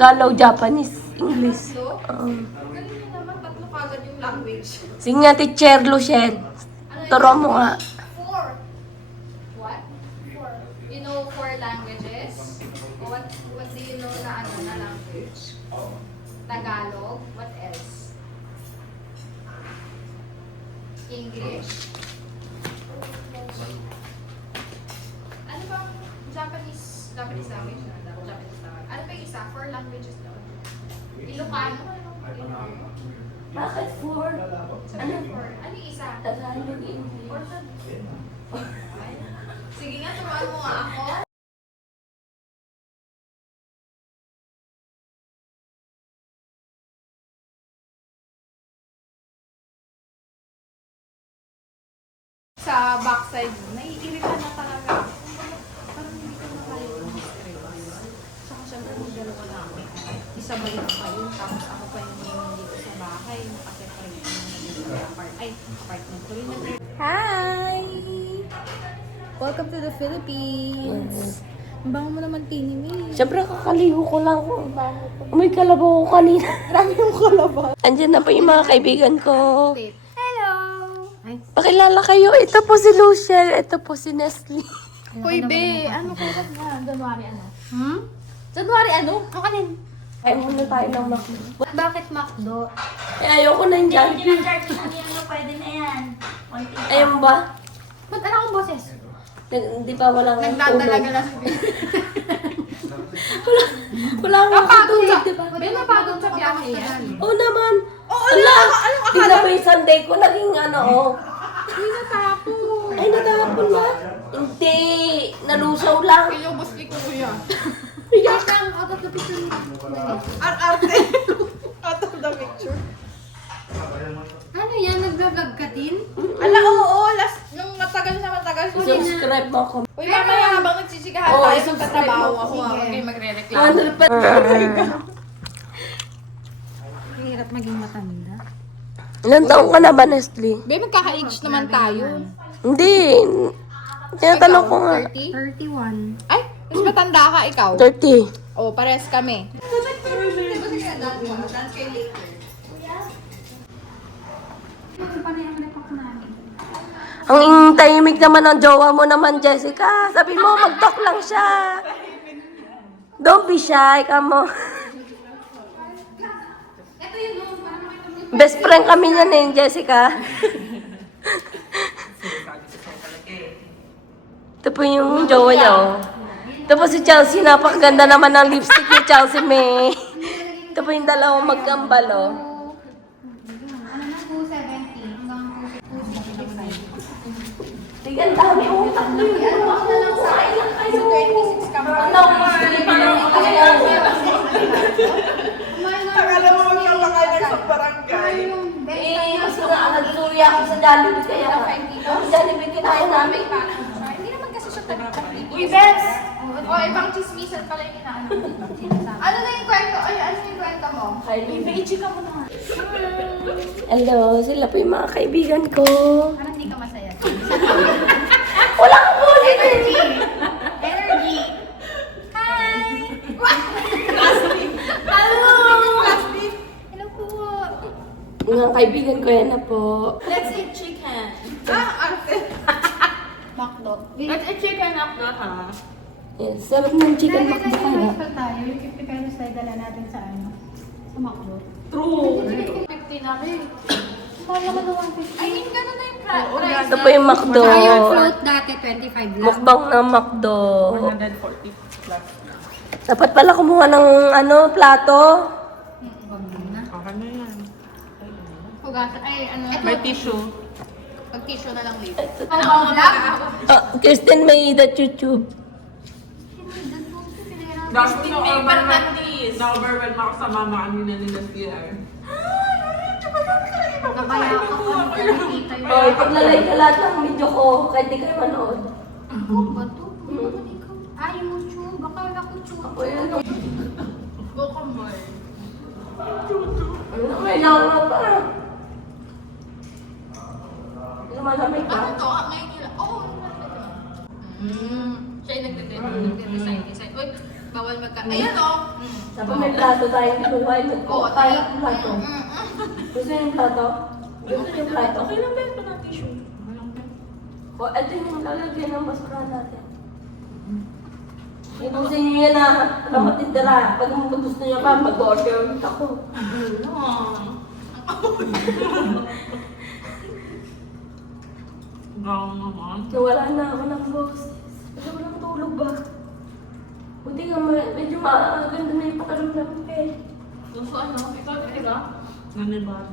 Tagalog, Japanese, English. Galing nyo naman, tatlo kagad yung language. Sige nga, teacher Lucien. Turo mo nga. 4. What? 4. You know 4 languages? What do you know na na language? Tagalog. What else? English. Ano bang Japanese language? Japanese language. Ano pa yung isa? 4 languages daw. Ilocano? Bakit 4? Ano 4? Ano yung isa? Tagalog, English. Sige nga, turuan mo nga ako. Sa backside, naiirita na talaga ako. Parang hindi ko na kayo stress. Saka syempre yung dalawa namin. Isa ba yung kayo, tapos ako pa yung dito sa bahay. Kasi parang yung nandito sa apartment ko rin. Hi! Welcome to the Philippines! Ang bango mo naman, Tini May. Siyempre, kakaliho ko lang. May kalabaw ko kanina. Marami yung kalabaw. Andyan na po yung mga kaibigan ko. Hello! Pakilala kayo. Ito po si Lucien. Ito po si Nestle. Hoy, be! Ano kaya na? January ano? January ano? Ang kanin? Ay, muna tayo ng McDo. Bakit McDo? Eh, ayoko na yung Jollibee. Pwede na yan. Ayun ba? Ba't alam akong boses? Di ba walang Nagdadalaga tulog? na sa Wala nga Napagod tulog, sa... di ba? Be, napagod sa biyahe yan. Oo naman. Oo, Ala, anong tingnan mo yung Sunday ko. Naging ano, oh. Hindi natapon. Ay, natapon na. Hindi. Nalusaw lang. Ilubos ni Kuya. Iyak. Out of the picture. Arte. Out of the picture. Ano yan? Nagbablog ka din? Ala, oo. Last, nung matagal. Subscribe mo ako. Uy, mamaya habang nagsisikahan Oo, tayo, subscribe magtatrabaho mo. ako. Sige. Huwag kayo magre-reklamo. 100%. Hirap maging matanda. Ilan taong ka na ba, Nestle? Be, magkaka-age naman tayo. Hindi. Tinatanong ko nga. 30? 31. Ay, mas matanda ka ikaw. 30. Oh, pares kami. Ang tahimik naman ng jowa mo naman, Jessica. Sabi mo, mag-talk lang siya. Don't be shy, kamo. Best friend kami niyan eh, Jessica. Ito po yung jowa niya, oh. Ito po si Chelsea. Napakaganda naman ng lipstick ni Chelsea, May. Ito po yung dalawang magkambal, oh. Tignan, dami utak mo yung utak mo. Kumain lang kayo. 26 ka pa. Ano, hindi pa lang Akala mo magpapakain sa barangay. Eh, mas nagsuya ako sa Jollibee kaya ang Jollibee kinain namin. Hindi naman kasi siya talaga. Uy, Bes! O, ibang chismisan pala yung inaano. Ano na yung kwento? Ay, ano yung kwento mo? Ichi ka mo na. Hello, sila po yung mga kaibigan ko. Parang hindi ka masaya. Wala akong bulit eh. Energy! Hi! Hello! Hello po! Yung mga kaibigan ko yan na po. Let's eat chicken. Arte. Macdo. Let's eat chicken after, ha? Yes, sarap ng chicken makbukara. tayo. Yung 50 pesos tayo dala natin sa ano? Sa Macdo. True. 50 na rin. Mahal naman ng 150. I mean, gano'n na yung price. Ito po yung McDo. Yung float dati, 25 lang. Mukbang ng McDo. 140 plus. Dapat pala kumuha ng ano, plato. Okay na yan. Hugasan. Ay, ano? May tissue. Pag-tissue na lang later. Kristen May, that YouTube. Dustin May Fernandez. Na-overwhelm ako sa mama kanina nila CR. Nabaya ka pa ng tita yun. Oh, ipaglalay ka lahat ng video ko, kahit di kayo manood. Ba to? Ay, YouTube. Akala ko YouTube. Ako yun. Go kamay. Ano, may nawa pa. Lumalamig ka. Ano to? May nila. Oo. Siya yung nagde-design. Uy, Bawal magka... Ayan o! Dapat may plato tayong kinuha. Oo, Tayo ang plato. Gusto niyo yung plato? Gusto niyo yung plato? Okay lang ba ito na tissue? Okay lang ba? O, ito yung lalagyan ng basura natin. Ibusin niyo yan na matitira. Pag gusto niyo pa, mag-order ulit ako. Gawin naman. Nawala na ako ng boses. Kasi walang tulog ba? Buti nga, medyo maganda na yung pakiramdam ko eh. Gusto ano? Ikaw din ba? Nanibara.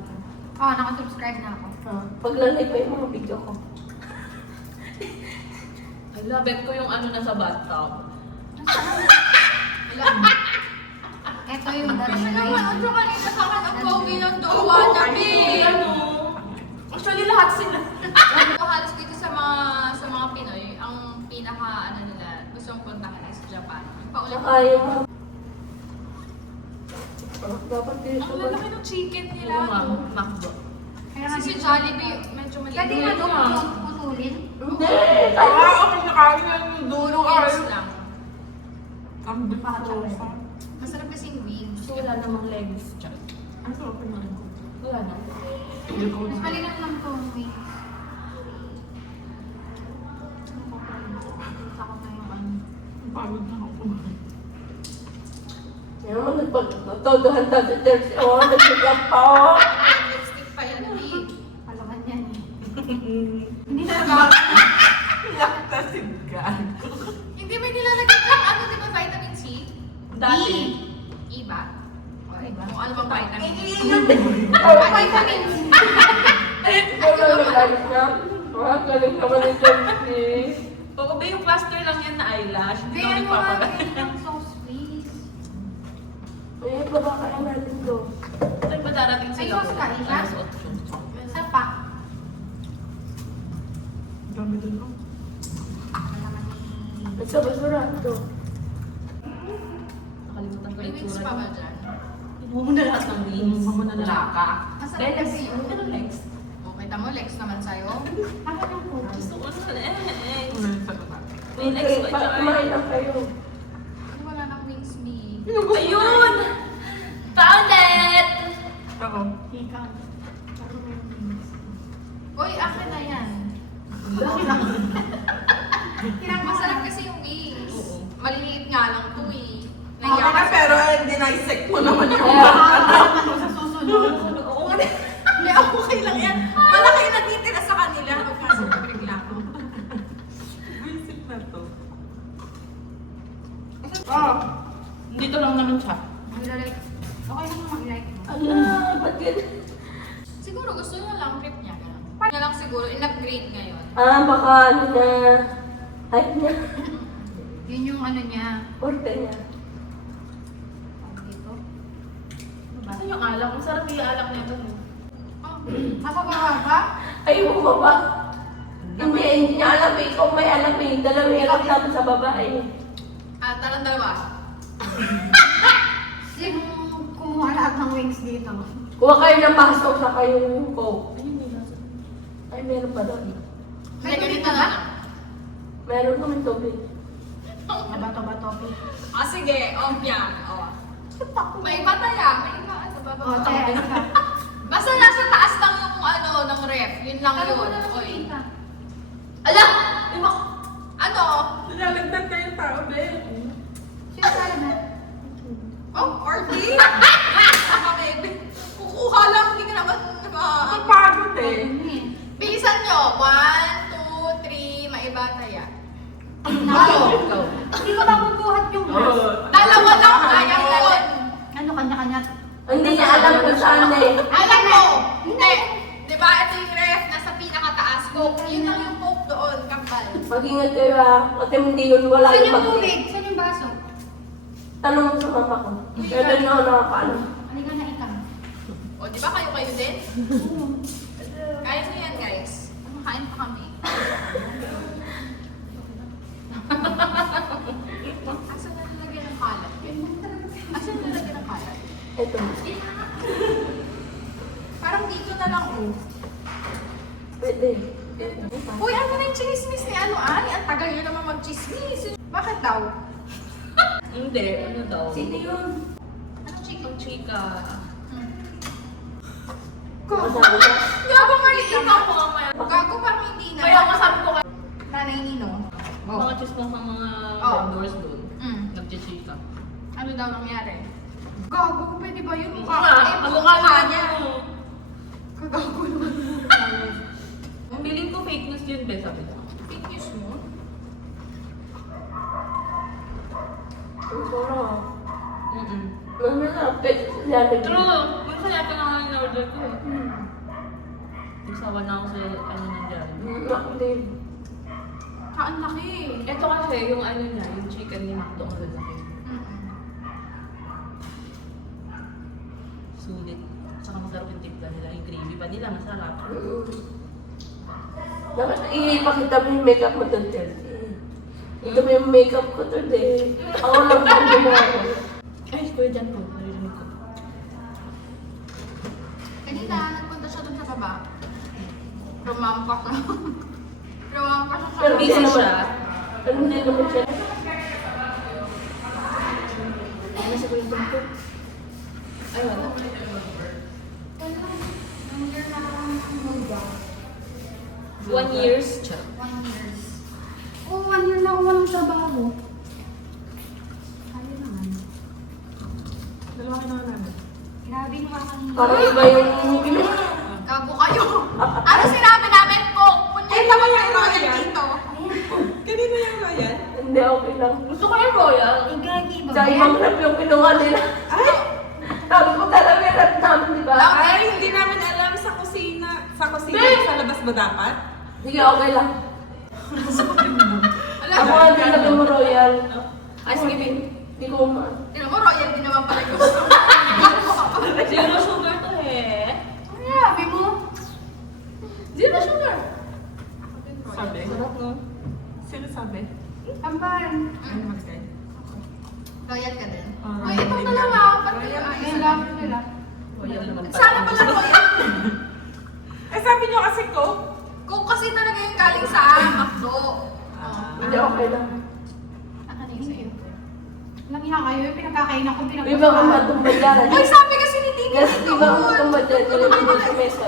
Oh, nakasubscribe na ako. Paglalay pa yung mga video ko. Ala, bet ko yung ano nasa bathtub. Ito yung dati na yun. Ano kanina sa akin ang pogi ng duwa na Ano? Actually, lahat sila. Halos dito sa mga Pinoy, ang pinaka ano nila, gustong puntahan is Japan. Paulit. Saka yung mga... Dapat dito Ang ba? lalaki ng chicken nila. Oo nga, McDo. Kasi si Jollibee, medyo maliit. Pwede Pwede mo nga. putulin? Hindi! Okay na kaya yung dulo Wings lang. Ang default. Masarap kasing wings. Kasi wala namang legs. Charot. Ang sarap naman. Wala na. Mas malilang lang to, wings. Ako na yung ano. Pagod na ako. Yan naman nagpagtodohan tayo sa church. Oo, nagsigap pa ako. Lipstick pa yan, Lee. Palaman yan eh. Hindi na ba? Laktasig gago. Hindi ba nilalagay ng ano, di ba, vitamin C? Dati. E ba? O, kung ano bang vitamin C? Oh, Vitamin C! ikaw na nag-alis na. Galing naman ni Chelsea. Oo ba yung plaster lang yan na eyelash? Hindi Kaya ko ano nga, nagpapagal. kaya lang so sweet. Eh, baba kaya natin to. Saan ba darating Ay, sila? sauce ka, Ila? Alas 8. Sa pa. Dami dun ako. Palaman ni... Sa basura to. Nakalimutan ko May yung wings tsura pa ba niya. dyan? Inuha mo na lahat ng wings. Inuha mo na lahat. Laka. Masarap Then, kasi yun. Ano next? O, kita mo, Lex naman sa'yo. Ako lang po. Gusto ko na legs. May Hindi, legs pa dyan. kumain lang kayo. Ano wala ng wings, me? Ayun! Found it! Oo. Ikaw. Ako na yung wings. Uy, akin na yan. Masarap kasi yung wings. Oo. Maliliit nga lang to eh. Okay na, pero dinisect mo naman yung Kaya, Sa susunod. Oo nga. Hindi, okay lang yan. Malaki yung natitira sa kanila. Magkaso bigla ako. Visit na to. Oh. Dito lang naman siya. Mag-like. Okay lang mag-like mo. ala, ba't ganun? Siguro gusto niya lang trip niya. Ganun. Niya lang siguro, in-upgrade ngayon. Baka ano na, type niya, Yun yung ano niya. order niya. Dito. Saan yung alak? Ang sarap yung alak nito. Oh, Mapababa ba? Ayaw mo ba? Hindi niya alam eh. Ikaw may alam eh. Dalawa yung alam namin sa babae. talang dalawa. Yung kumuha lahat ng wings dito. Kuha kayo ng baso sa kayong coke. Ay, meron pa doon. May ganito na. Meron naman tubig. Bato-bato. Sige, niya. May iba tayo. May iba. Ano ba? Oh, tayo. Basta nasa taas lang yung ano, ng ref. Yun lang Ano mo yun. na lang Oy. kita? Ala! Ano? Nilalagdag kayong tao, Ben. Sino sa na? Oh, RD? Kukuha lang. Hindi ka naman Kapagod eh. bilisan nyo. 1, 2, 3. May iba tayo. Go. Hindi ko mabubuhat yung glass. Dalawa lang. Kaya yun. Ano, kanya-kanya? Hindi niya alam kung saan eh. Alam mo! Hindi! Di ba ito yung ref nasa pinakataas? Coke. Yun lang yung coke doon, kambal. Mag-ingat kayo ha. Kasi hindi yun wala Saan yung yung mag tubig? Saan yung baso? Tanong mo sa mama ko. Kaya doon ako nakakaalam. Halika na ikam. O, di ba kayo din? Kaya nyo yan, guys. Kumakain pa kami. Asan na nalagyan ng kalat? Asan na nalagyan ng kalat? Ito. Parang dito na lang, oh. Pwede. Uy, ano na yung chismis ni ano, Ay? Ang tagal nyo naman mag-chismis. Bakit daw? Hindi, ano daw? Sino yun? Anong chika? Chika. Gago maliit ako. Gago parang hindi na. Kaya masabi ko kayo. Nanay Ninong. Mga chismos ng mga Oh. vendors doon. Mm. Nagchichika. Ano daw nangyari? Gago, pwede ba yun? Mukha niya. Kagago naman. Ang feeling ko fake news yun, Bes, sabi ko. Fake news mo? Ang sarap. Mm-mm. Ang sarap. Sinabi ko. True! Minsan yata na nga yung order ko eh. Nagsawa na ako sa ano nandiyan. Ako din. Ang laki. Ito kasi yung ano niya, yung chicken ni Macdo ang lalaki. Sulit. Tsaka masarap yung timpla nila. Yung gravy pa nila, masarap. Dapat ipakita mo yung makeup mo doon, Chelsea. Ito mo yung makeup ko today. Ako lang ang gumawa ko. Ay, kuya dyan po. Narinig ko. Kanina, nagpunta siya dun sa baba. Rumampak na. Rumampak siya sa Pero Busy naman- siya. Pero hindi naman siya. Ano sa kuya dyan po? Ay, wala. Number na muda. 1 years siya. 1 years. Oo, 1 year na ako walang trabaho. Kaya naman. Dalawa ka naman namin. Grabe naman kanina. Parang iba yung ginawa. Gago kayo. Ano sinabi namin po? Punyeta mo yung royal dito. Kanino yung royal? Hindi, okay lang. Gusto ko yung royal. Ay, gagi ba? Sa ibang rap yung kinuha nila. Sabi ko talaga yung rap namin, di ba? Ay, hindi namin alam sa kusina. Sa kusina, sa labas ba dapat? Sige, okay lang. Alam Ako mo, ang nilagay mo royal. Ay, sige, Bin. Hindi ko ma... tignan mo, royal din naman pala yung gusto. Zero sugar to eh. Grabe mo. Zero sugar. Sabi. Sarap no? Sino sabi? Tampan. Ano mag-guide? Royal ka din. Ah, Uy, itong royal dalawa. din. Ba't Royal may Ay, ayos? love nila. Royal naman pala. Sana pala royal. Eh, sabi niyo kasi ko. Kung kasi talaga yung galing sa McDo. Hindi, okay lang. Ano na yung sa'yo? Nangihan kayo, yung pinagkakainan ko, May baka matumbad yan. Uy, sabi kasi ni Tiki Kasi di ba matumbad yan? Nilagay mo sa mesa.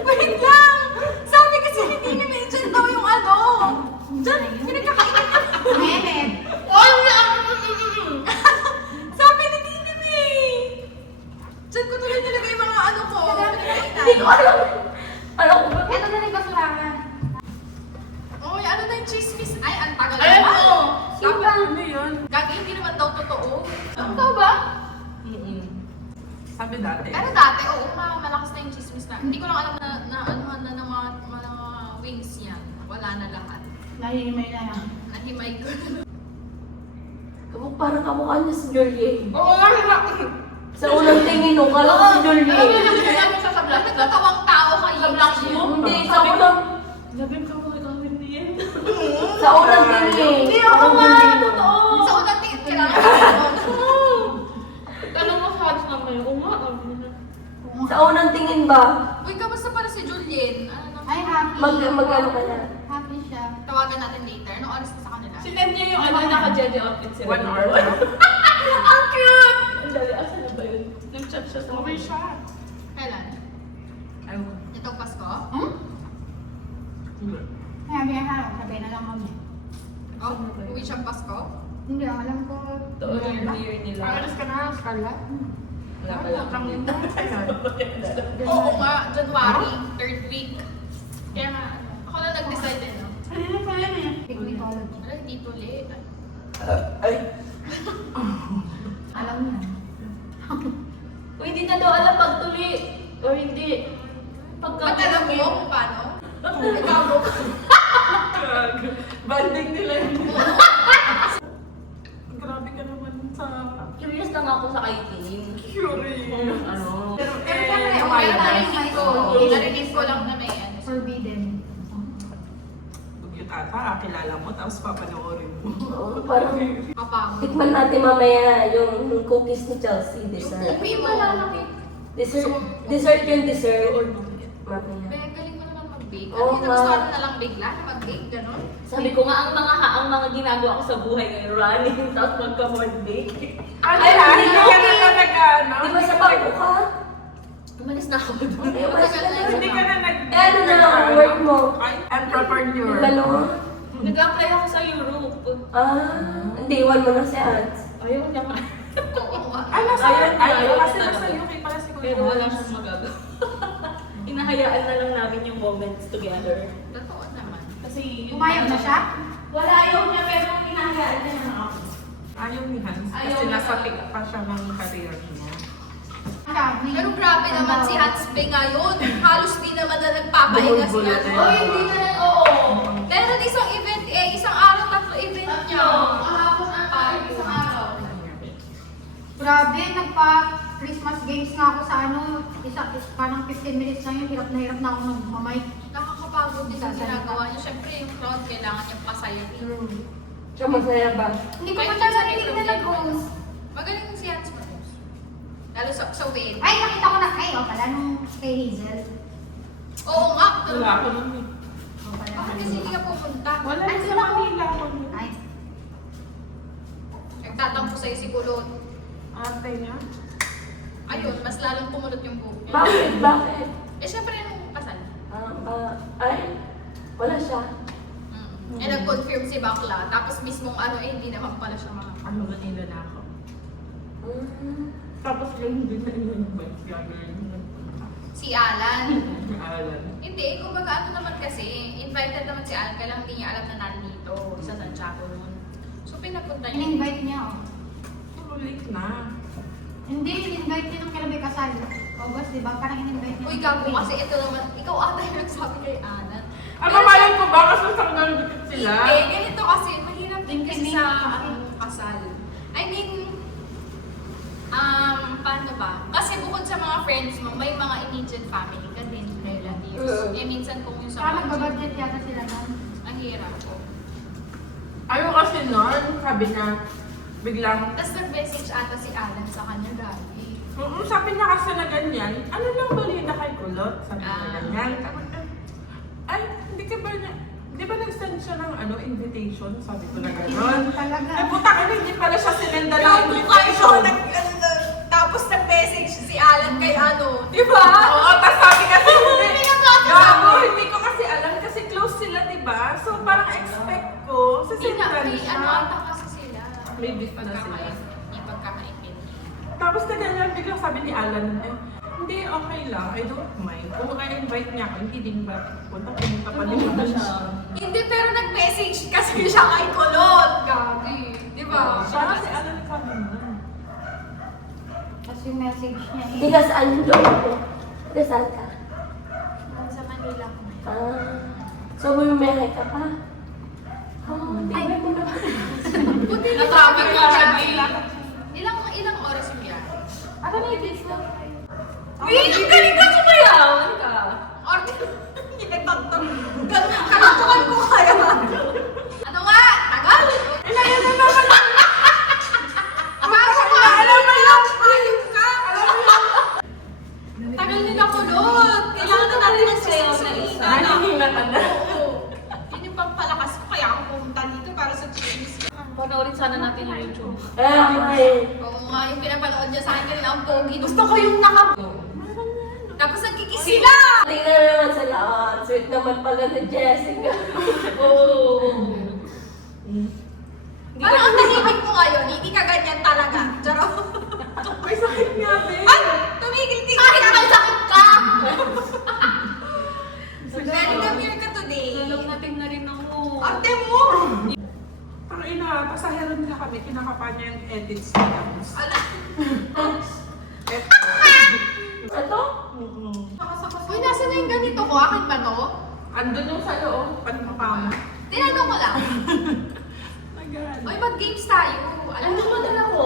Wait lang! Sabi kasi ni Tiki Medjan daw yung ano. Diyan, pinagkakainan niya. Memet. Oh, sabi ni Tiki May. Diyan ko tuloy nilagay yung mga ano ko. Hindi ko alam. Alam ko ba? Ito na rin basurahan. Uy, ano na yung chismis? Ay, ang tagal Ay, naman. oo. Sabi, Ano yun? Gagi, hindi naman daw totoo. Totoo ba? Sabi dati. Pero dati, oo, malakas na yung chismis na. Hindi ko lang alam na anuhan na ng mga wings yan. Wala na lahat. Nahihimay na yan. Nahimay ko. Parang kamukha niya si Julie. Oo nga, hirap. Sa unang tingin ko, kala ko si Alam mo Julie. yung sinabi siya sa Ay, black. nagtatawang tao kayo. Sa black mo? Hindi, sa unang... Sabi ko makita ko hindi yan. Sa unang tingin. Hindi ako Parang nga, Julie, no? Sa totoo. unang tingin, kailangan Tanong mo sa ads naman yun. Oo nga, sabi niya. Sa unang tingin ba? Uy, kamusta pala si Julien? Ano Ay, happy. Mag-ano ka na? Happy siya. tawagan natin later. Anong oras na sa kanila? Sinend niya yung ano, naka-jelly outfit sila. 1 hour. Ang cute! Ang dali, asan na ba yun? Nag-chat siya sa Okay siya. Kailan? Ayaw ko. Itong Pasko? Hmm? Hindi. Sabi niya, sabi na lang kami. Oh, uwi siyang Pasko? Hindi, alam ko. Ito yung year nila. Pagalas ka na, Scarla. Wala pala. Oo nga, January, 3rd week. Kaya nga, ako na nag-decide eh, no? Ano na pala niya? Pigmentology. Wala, hindi tuli. Ay. Alam niya. Kung hindi na daw alam pagtuli or hindi. Ba't alam mo kung paano? Ikaw mo. Banding nila yun. Grabe ka naman sa Curious lang ako sa kaiting. curious. Kung ano. Pero narinig ko. Narinig ko lang na may ano. Forbidden. Dugyot ata, kilala mo, tapos papanoorin mo. Oo, parang... Kapangit. Tikman natin mamaya yung cookies ni Chelsea. Yung Dessert. cookie mo lalaki. Dessert yung dessert. Mamaya. Be, galing mo naman mag-bake. mag-bake? Oo Ano, nga. gusto mo na lang bigla na mag-bake, gano'n? Sabi ko nga, ang mga ginagawa ko sa buhay ngayon, running, tapos magka-birthday. Ano Ay, yan? hindi, Hindi ka na okay. talaga, ano? Di ba sa bangko ka? Umalis na ako doon. Ay, umalis ka na. Hindi ka na nag... Eh, ano na ang work mo? Ay, entrepreneur. Yung gano'n? Nag-apply ako sa Europe. Hindi, iwan mo na si Ants. Ayaw niya nga. Oo nga. Ay, nasa... Ayun, Ay, ayun, kasi talaga. nasa UK pala si Kuya. Pero wala siyang magagawa. Inahayaan na lang namin yung moments together. Totoo naman. Kasi yung... Umayag na siya? Wala, ayaw niya, pero inahayaan niya na ako. Ayaw ni Hans. Ayaw Kasi niya nasa talaga. peak pa siya ng career niya. Pero grabe naman si Hatspe ngayon. Halos di naman na nagpapahinga si Bulbul Hatspe. na Oy, hindi na lang, oo. Meron isang event isang araw, 3 event niya. Kahapon ang isang araw. Grabe, nagpa-Christmas games nga ako sa parang 15 minutes lang yun. Hirap na ako magmamay. Nakakapagod din sa ginagawa niya. Siyempre yung crowd, kailangan niyang pasayahin. Siya masaya ba? Hindi ko pa talaga hindi na nag-host. Magaling si Hatspe. Lalo sa win. Ay, nakita ko na kayo pala nung kay Hazel. Oo nga. Wala ako nun eh. Bakit kasi hindi ka pupunta? Wala Ay, sa sila ko. Manila ako nun. Ay, Nagtatampo sa'yo si Kulot. Ate niya. Ayun, mas lalong pumunot yung buhok niya. Bakit? Bakit? Eh, syempre yung kasal. Ay, wala siya. Eh, nag-confirm si Bakla. Tapos mismong ano, hindi naman pala siya mga... Ano, Manila na ako. Mm. Tapos yung din na yun, mas gagawin. Si Alan. Alan. Hindi, kumbaga ano naman kasi, invited naman si Alan, kaya lang hindi niya alam na nandito sa Santiago noon. So, pinapunta niya. in-invite niya oh. Pero late na. Hindi, in-invite niya nung kailan may kasal. August, di ba? Parang in-invite niya. Uy, gago kasi ito naman, ikaw ata yung nagsabi kay Alan. Ano malam ko ba? Kasi sa dikit sila. Hindi, ganito kasi, mahirap din kasi Intimate sa kasi. kasal. I mean, paano ba? Kasi bukod sa mga friends mo, may mga immediate family ka din, relatives. Eh, minsan kung yung sa Parang nagbabudget yata sila nun. ang hirap ko. Ayaw kasi nun, sabi niya, biglang, Tapos nag-message ata si Alan sa kanya, gabi. sabi niya kasi na ganyan, ano lang balita kay Kulot? Sabi niya Ah. ganyan. Ay, hindi ka ba niya, di ba nag-send siya ng invitation? Sabi ko na gano'n. Talaga. Ay, puta ka na, hindi pala siya sinenda ng Gago invitation. tapos nag-message si Alan kay ano, di ba? Oo, tapos sabi kasi, hindi. Hindi nga ako Gago, sabi. hindi ko kasi alam kasi close sila, di ba? So parang expect ko, Hindi na, sasendan may siya. ano ata kasi sila. May beef na sila. May pagkakaintindi. Tapos na ganyan, biglang sabi ni Alan, hindi, okay lang, I don't mind. Kung i-invite niya ako, hindi din ba pumunta pa din Pumunta naman siya. siya. Hindi, pero nag-message kasi siya kay Kulot. Gabi, di ba? Siya kasi Alan sabi mo. Tapos yung message niya Hindi ka saan yung loob mo? Hindi saan ka? Sa Manila ko. So, bumiyahe ka pa? Ay, mo na. Buti na Na-traffic ka, Gabi. Gabi. Ilang oras yung biyahe? Ano na yung na? Uy, ang galing ka sumayaw! Ano ka? Or, hindi pagtong. Kalatukan ko kaya. Ano nga? Tagal! Ilan na naman lang! Pasok ka! Alam mo lang! Ayun ka! Tagal nila Kulot! Kailangan na natin ng sayaw na ina. Nahihina ka na. Oo. Yun yung pampalakas ko. Kaya ako pumunta dito para sa James. Panoorin sana natin yung YouTube. Oo nga, yung pinapanood niya sa akin kanina ang pogi. Gusto ko yung Tapos nagkikis sila! Tingnan na naman sa lahat. Sweet naman pala ni Jessica. Oo. Parang ang tahimik mo ngayon, hindi ka ganyan talaga. Charot. May sakit nga, be. Ay! Tumigil-tigil! Ay, nakasakit ka! Very come ka today. Lalong natin na rin ako. Arte mo! Ang ina, pasahero nila kami, kinakapa niya yung edits nila. Ala! Ito? Uy, nasa na yung ganito ko? Akin ba to? Andun yung sa loob, panmapama. Tinanong ko lang. Nag-aaral. Uy, mag-games tayo. Alam Ano mo mo din ako?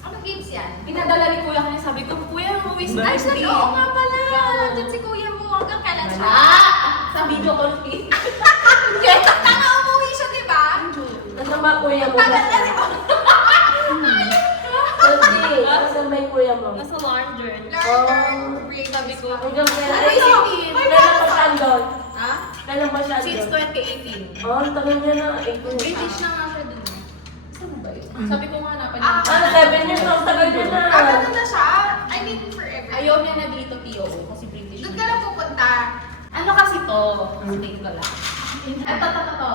Anong games yan? Pinadala ni Kuya kanya, sabi ko, Kuya, umuwi si Ay, Daddy. oo nga pala. Diyan si kuya mo. Hanggang kailan siya? Wala! Sa video call fee. Kaya tanga umuwi siya, di ba? Nasaan ba kuya mo? Tagal na, di ba? Hindi. Nasaan ba yung kuya mo? Nasa London. Learn, break. Sabi ko, Hanggang kailan? Ay, Ay, si Tim. kailan pa saan doon? siya Since doon? 2018. Oh, ang tagal niya na. 8 years. British na nga siya dun. Saan ba yun? Sabi ko nga hanapan niya. Ah, 7 years. Ang tagal niya na. Ano na siya? I mean, forever. Ayaw niya na dito POO kasi British. Doon ka na pupunta. Ano kasi to? State ko lang. Ito.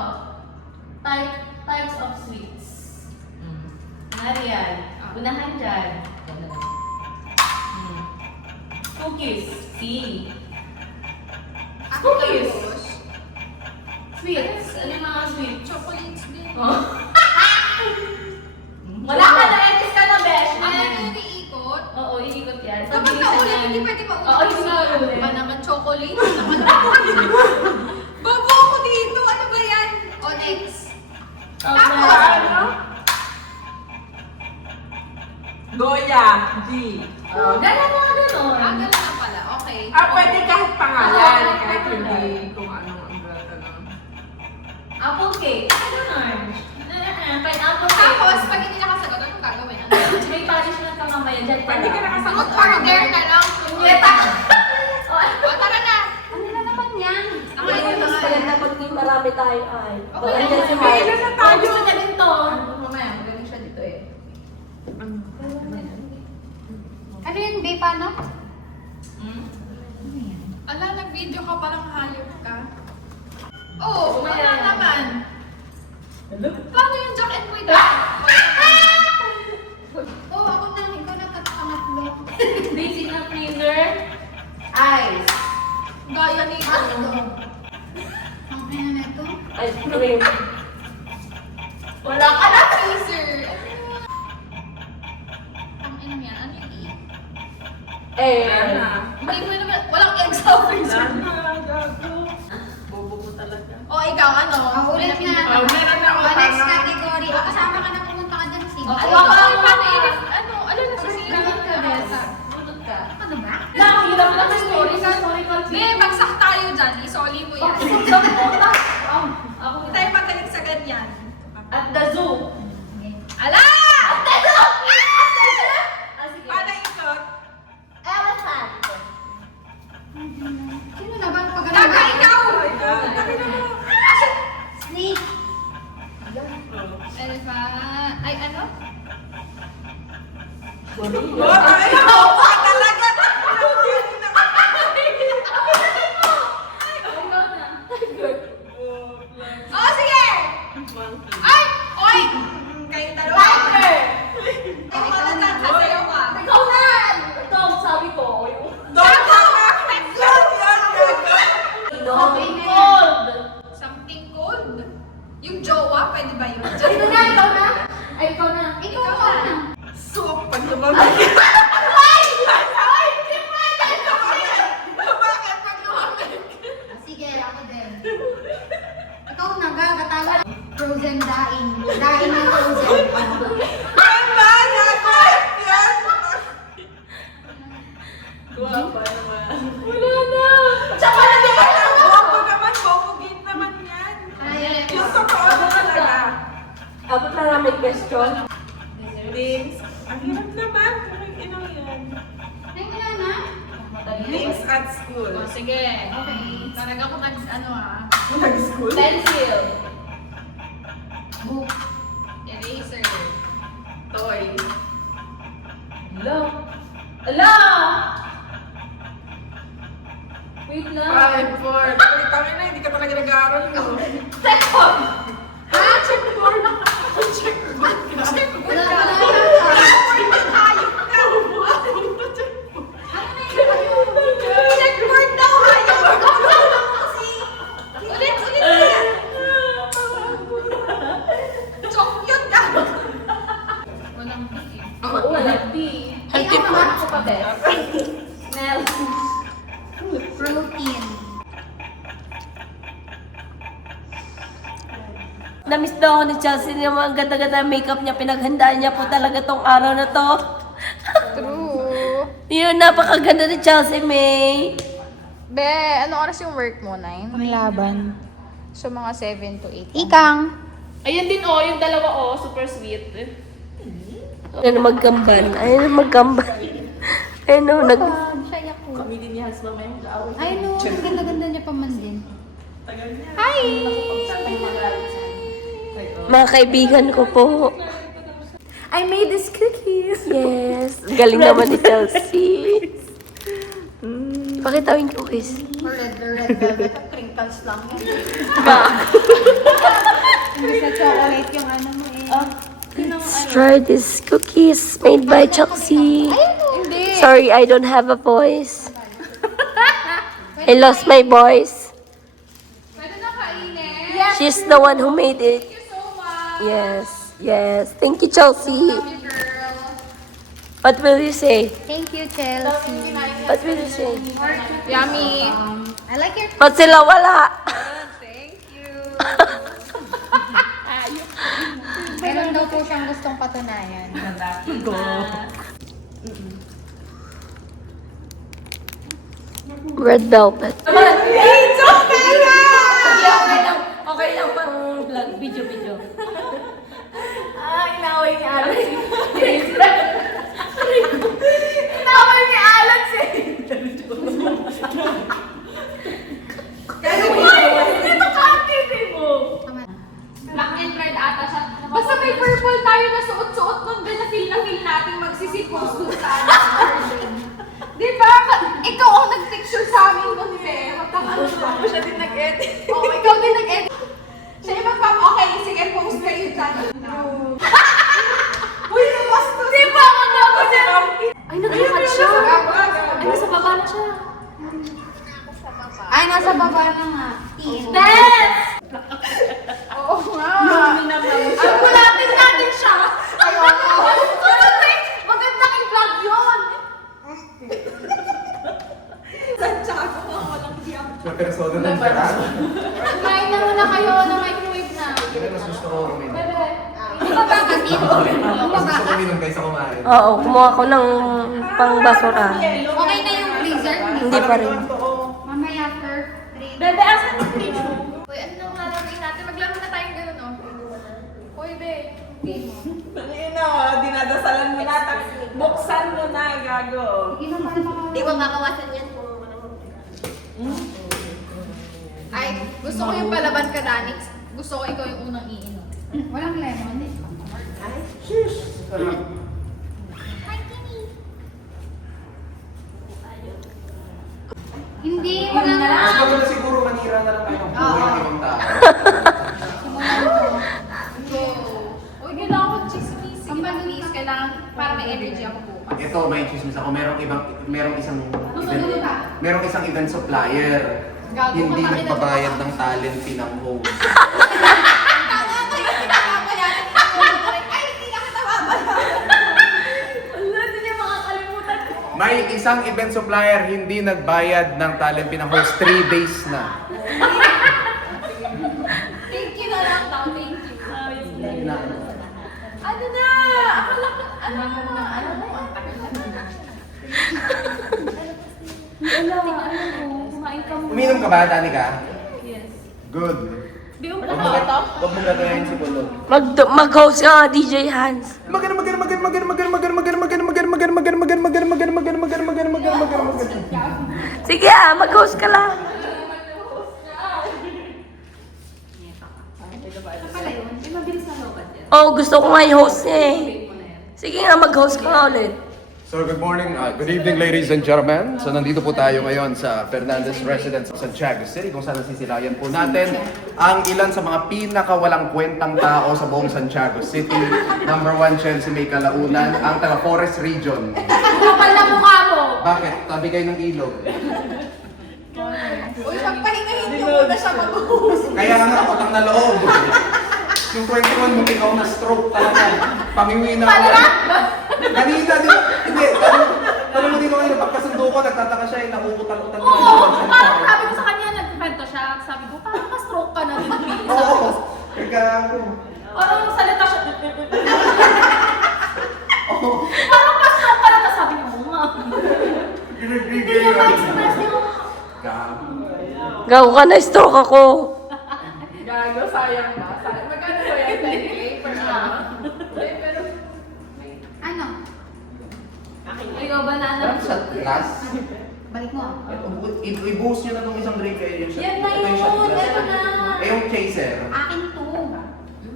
Types of sweets. Marian. Unahan dyan. Cookies. C. Cookies. Sweets. Ano yung mga sweets? Chocolates din. Oh. Wala ka na, edis ka na, besh. Ano yung iikot? Oo, iikot yan. Kapag naulit, hindi pwede pa Oo, hindi maulit. Ba naman chocolates? Bago ako dito. Ano ba yan? O, next. Tapos, Ano? Goya. G. Gano'n mga gano'n. ganun na pala. Okay. Pwede kahit pangalan. Kahit hindi kung anong ang Apple cake. Gano'n. Pineapple cake. Tapos, pag hindi nakasagot, anong gagawin? Ano? May punishment ka mamaya. Dyan pa Pwede ka lang. nakasagot. Mag-order na lang. Ngeta. O, tara na. Ano na naman yan? Ay, mas maganda pag di marami tayo ay. Okay, Baka dyan si okay. Mark. Ilan na Oh, tayo? gusto niya din to. Mamaya, magaling siya dito eh. Ano yun, babe? Paano? Ala, nag-video ka parang hayop ka. Oo, wala naman. Paano yung Jack and Boy Oo, ako na. Ikaw na tatakangatlo. Basic na freezer. Ice. Gaya ni Ang ina na ito. Ice cream. Wala ka na. Freezer. Ang ina yan, ano yung E? Eh. Hindi mo naman, walang egg sa freezer. Bobo mo talaga. O, ikaw, ano? Ulit na. Meron ako. Next category. O, kasama ka na pumunta ka dyan. Sige. Ay, Ano, wala ka paano na. i- ano, alam na sa Bunot ka, Bes. Bunot ka. Ano ba? Wala, ang hirap lang sa story. Sa historical Be, bagsak tayo dyan. Isoli mo yan. Ako Hindi tayo magaling sa ganyan. At the zoo. Ala! Ah, sige. Paano ikot? Elephant. Sino na ba? Pag Taga, ikaw! Snake. Elephant. Ay, ano? Oh, sige! Ay! Oy! Kayong dalawa. Ikaw na dyan, sasayaw ka. Ikaw na! Ito ang sabi ko. Okay na yan. Cold. Something cold. Yung jowa, pwede ba yun? Ito na, ikaw na. Ay, ikaw na. Ikaw na. Soup. Pag lumamig. Bakit pag lumamig? Sige, ako din. Ikaw na, gagatawa. Frozen daing. Daing ng frozen. Tama! Dapat! Yan! Guwapa naman. Wala na. Tsaka na di ba? Bobo naman. Bobo game naman yan. Ay, Yung totoo na talaga. Abot na namin question. Names. Ang hirap naman. Parang ino yan. ay, wala na. Names at school. Oh, sige. Okay. Talaga ako ano Nag-school? Pencil. Book. eraser. Toy. Ala. Ala! Wait lang. 5, 4. Wait, tangin na. Hindi ka talaga nag-aaral no? Second! Checkboard. Wala, wala. Checkboard daw kayo. Ulit. Chok yun ka. Walang bigay. Wala B. Ikaw naman. Ako pa, Bes. Smell. Protein. Namiss daw ako ni Chelsea. Yung mga ganda-ganda makeup niya. Pinaghandaan niya po talaga tong araw na to. True. Yun, napakaganda ni Chelsea May. Be, ano oras yung work mo? 9? Panglaban. So, mga 7 to 8. Ikang. Ayun din oh, yung dalawa oh, super sweet. Ayun, magkamban. Ayun, magkamban. Ayun, Shy ako. Kami din ni Hasba may mag-aaway. Ay, no. Ang ganda-ganda niya pa man din. Tagal niya. Hi! Mga kaibigan ko po. I made these cookies. Yes. Galing naman ni Chelsea. Pakita mo yung cookies. Red velvet at crinkles lang yan. Hindi sa chocolate yung ano mo eh. Let's try these cookies made by Chelsea. Hindi. Sorry, I don't have a voice. I lost my voice. Pwede na kainin. Yes. She's the one who made it. Thank you so much. Yes, yes. Thank you, Chelsea. Love you, girl. What will you say? Thank you, Chelsea. What will you say? Yummy. I like your... Ba't sila wala? Thank you. Meron daw po siyang gustong patunayan. Red velvet. Okay lang pang vlog, video. Inaway ni Alan si... Inaway ni Alan si... Dito ka ang TV mo! Black and red ata siya. Basta may purple tayo na suot-suot nun. Na feel natin magsisipos dun sa garden. Di ba? Ikaw ang nag-picture sa amin nun, eh. Matangalo ba? Siya din nag-edit. Oo, ikaw din nag-edit. Siya yung okay, sige, post kayo dyan. Uy, napasto! Di ba? Ang gabo niya. Ay, naglahat siya! Ay, nasa baba na siya. Ay, nasa baba na nga. Dance! Oo nga. Ang kulapin natin siya! Ayoko. Magandang i-vlog yun. Santiago, walang diyak. Sa persona ng sarado. Kumain na muna kayo na microwave na. Pero mas gusto ko uminom. Bebe. Hindi ba bakit dito? Mas gusto ko uminom kaysa kumain. Oo, kumuha ko ng pangbasura. Okay na yung freezer? Hindi pa rin. Mamaya after 3. Bebe, asan yung fridge mo? Uy, ano nang lalagay natin? Maglaro na tayong gano'n, oh. Uy, be. Game mo. Dinadasalan mo na. Buksan mo na, gago. Hindi naman mga... Di ba makawasan yan kung Ay, gusto ko yung palaban ka, Danix. Gusto ko ikaw yung unang iinom. Walang lemon eh. Hindi, wala na. Mas maganda siguro manira na lang tayo ng buhay ng ibang tao. Go. Uy, kailangan ko chismis. Sige na, please. Kailangan, para may energy ako bukas. Ito, may chismis ako. Merong isang event supplier. Gago, Hindi matangin na nagbabayad ng talent fee ng host. Wala, hindi niya makakalimutan. May isang event supplier hindi nagbayad ng talent fee ng host 3 days na. Thank you na lang daw. Thank you. Ano na? Akala ko, ano na? Ang tagal na. Kumain ka muna. Uminom ka ba, Danica? Yes. Good. Di mo Huwag mo gagayahin si Bulog. Mag-host ka nga, DJ Hans. Sige mag-host ka lang. Ay, mabilis na lobat yan. Oh, gusto ko nga i-host niya eh. Sige nga, mag-host ka nga ulit. So good morning, good evening ladies and gentlemen. So nandito po tayo ngayon sa Fernandez Residence sa Santiago City kung saan nasisilayan po natin ang ilan sa mga pinakawalang kwentang tao sa buong Santiago City. Number 1, Chelsea May Calaunan, ang taga Forest Region. Kapal na mukha mo! Bakit? Tabi kayo ng ilog. Uy, pagpahingahin niyo muna siya mag-host. Kaya nga utang na loob. Yung 21 mo ikaw na stroke talaga. Pangiwi na ako. Kanina, hindi. Tanong mo dito ngayon, pagkasundo ko, nagtataka siya, nauutal-utal. Oo! Parang sabi ko sa kanya, nagkwento siya. Sabi ko, parang ma-stroke ka na din. Oo. Kaya ako. Parang salita siya. Oo. Parang ma-stroke ka na. Tapos sabi niya, oo nga. Hindi niya ma-express yung... Gago. Gago ka na, stroke ako. Gago, sayang ba? Magkano ba yan? 10K per ano? Pero, Ano? Ikaw, banana. Shot glass. Balik mo. I-boost nyo na itong isang drink kayo yung shot. Yan na Ito yung shot yun, glass. ito na. Eh, yung chaser. Akin to.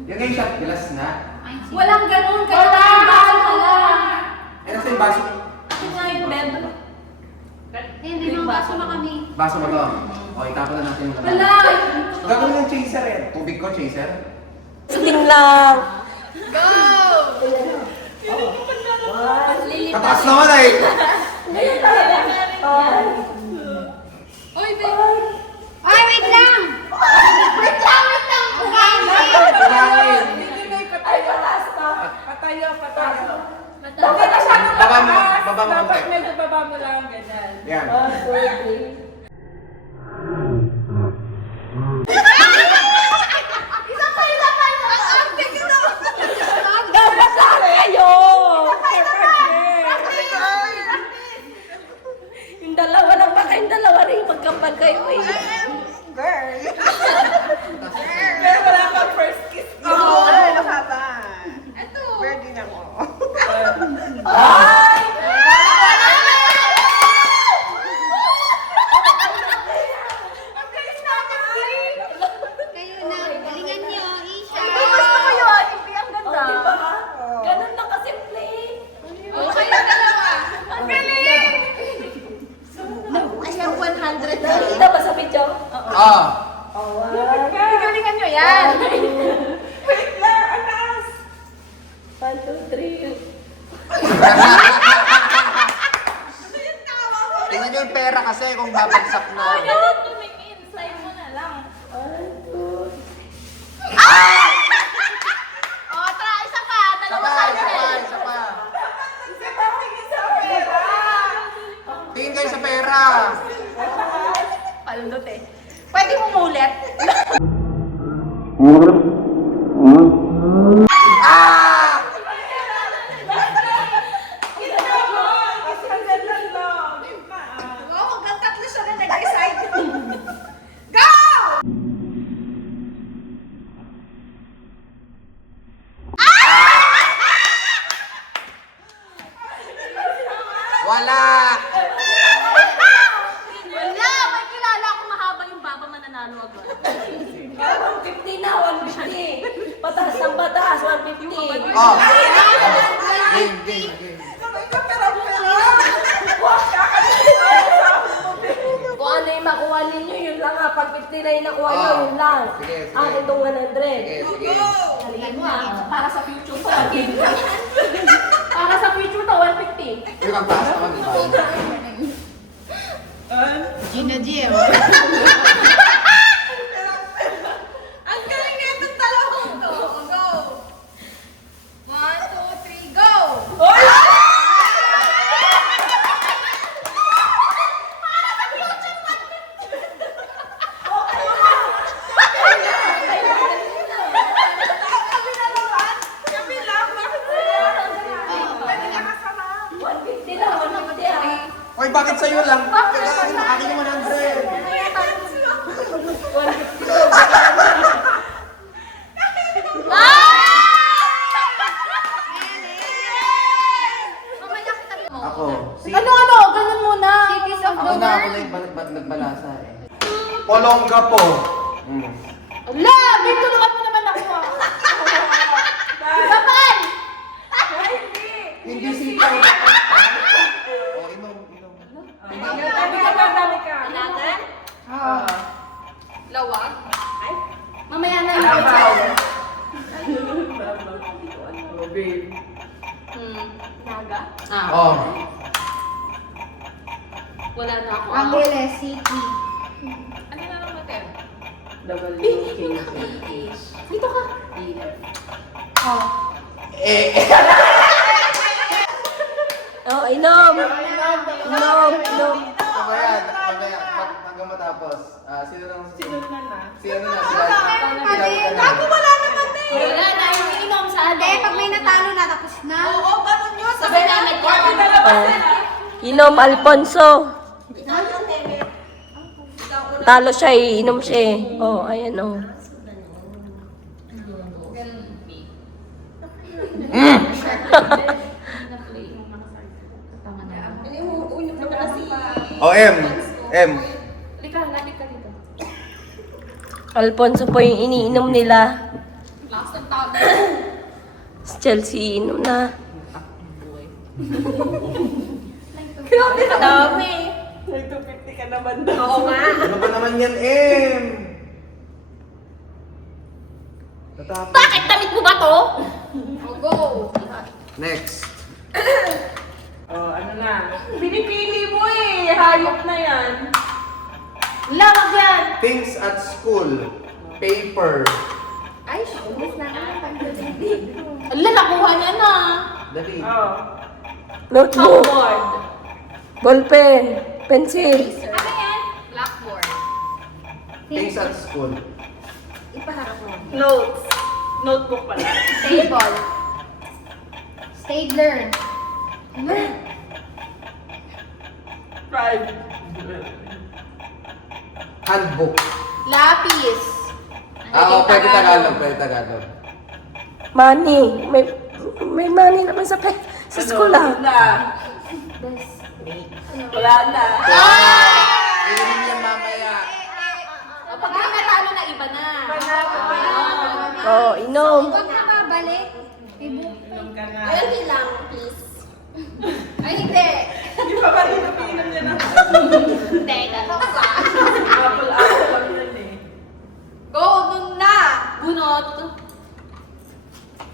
Yan nga yung shot glass na. Ay, sige. Walang ganun, kailangan mahal mo lang. Eh, nasa yung baso. Akin nga yung beb. May mga baso na kami. Baso mo to. O, itapon na natin yung laman. Wala. Gagawin yung chaser eh. Tubig ko, chaser. Sting lang. Kataas naman eh! Oy, babe! Ay, wait lang! Wait lang! Kailangan. Patayo, patayo. Baba mo, baba mo Dapat konti. medyo baba mo lang ganyan. Yan. Dapat lang kayo! Yung dalawa lang ba kayong dalawa rin magkambal kayo eh. Pero wala kang first kiss. Oo, ano ka ba? Ito. Virgin ako. Kayo na, galingan niyo, Isha. Gusto ko yun! Hindi ang ganda. Oh, diba? Ganun lang kasimple. Okay na dalawa. Ang galing! Ay, ang 100 na. Nakita ba sa video? Ah! Galingan nyo yan. Wait lang, ang taas. 1, 2, 3. Tingnan nyo yung pera kasi kung babagsak na. Ganun tumingin, slide mo na lang. 1, 2, O, tara, isa pa. Dalawa Isa pa. Tingin kayo sa pera. Palundot eh. Pwede mo mulit? Wow, hanggang tatlo siya na nag-decide. Go! Wala! Wala, may kilala ako mahaba yung baba mananalo agad. 150 na, 150. Pataas ng pataas, 150. Oh! Game. Kung ano yung makuha ninyo, yun lang ha. Pag 50 na yung nakuha nyo, yun lang. Sige, sige. Akin itong 100. Sige. Galingan mo ah, para sa future to. Para sa future to, 150. Yung ang taas naman, di ba? Gina G, Ang galing na itong dalawang to. Go! 1, 2, 3, go! Kami lang, bakit sa'yo? 150 lang, 150 ah. Oy, bakit sa'yo lang? Akin yung 100. Mamaya kita mo. Ako. Ano? Ganun muna. Cities of the Ako na ako world. na yung nagbalasa eh. Polongga po. Ala, may tulungan mo naman ako ah. Sabay! Hindi sitaw. Oh, inom. Dami ka. Ilagan? Lawag? Mamaya na yung Naga? Ah, Oh. wala na ako. Angeles City. Ano na lang natin? Dito ka. Oh. Oh, inom. Inom. Mamaya. Hanggang matapos. Sino na? Sino na? Ako wala naman eh. Wala na yung ininom sa ano. Eh, pag may natalo na, tapos na. Oo, ganun yun. Sabay na nagkaroon. Oh. Inom, Alfonso. Talo siya eh, inom siya eh. Oh, ayan oh. M. M. Lika, lapit ka dito. Alfonso po yung iniinom nila. Last ng tao. Si Chelsea inom na. Grabe ka dami. May 250 ka naman daw. Oo nga. Ano ba naman yan, M? Natapos. Bakit damit mo ba to? Oh, go. Next. Oh, ano na? Pinipili mo eh. Hayop na yan. Lawag yan. Things at school. Paper. Ay, shoes na naman. Ala, nakuha niya na. Dali. Oh. Notebook, Chalkboard. ballpen, pencil. Ano yan? Blackboard. Things at school. Ipaharap mo. Notes. Notebook pala. Table. Stapler. Five. Handbook. Lapis. Pwede Tagalog, pwede Tagalog. Money. May money naman sa school ah. Na. Wala na. Iinom yan mamaya. Pag may natalo na iba na. Oo, inom. Huwag na kabalik. Inom ka na. Ayun lang, please. Ay, hindi. Di ba ba dito piinom niya na? Hindi, tatok ka. Apple lang yun eh. Go, nun na. Bunot.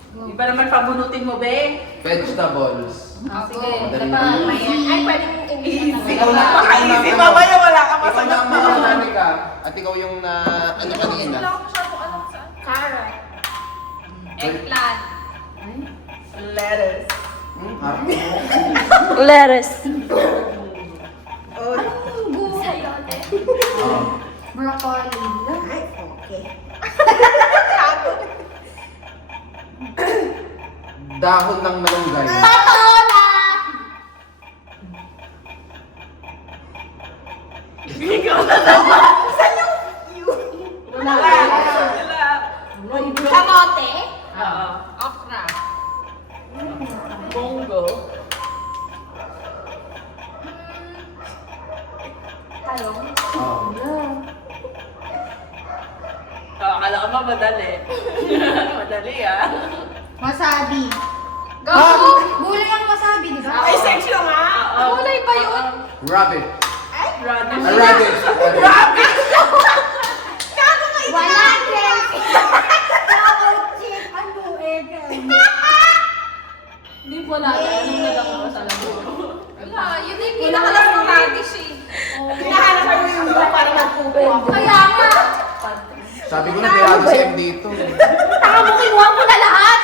Di ba naman pabunutin mo, be? Vegetables. Sige. Madali Dapat lang. may ay, pwedeng English na Ikaw na. Makaisip, mamaya wala ka Ikaw na masagot. makarami ka. At ikaw yung na, ano kanina? Carrot. Eggplant. Lettuce. Lettuce. Sayote. Broccoli. Ay, okay. Dahon ng malunggay. Patola! Wala. Kamote. Oo. Okra. Bongo. Talong. Akala ko ba madali? Madali ah. Wasabi. Go. Gulay ang wasabi, di ba? Ay, section nga. Kulay ba yun? Rabbit. Radish. A rabbit. Wala, Chelsea. Chip, ano eh. Hindi ko wala na. Anong nagagawa talaga? Wala, yun yung pinakalas ng radish eh. Hinahanap ko yung buka para magpupin. Kaya nga. Sabi ko na tirado si M dito. Taka mo, kinuha mo na lahat!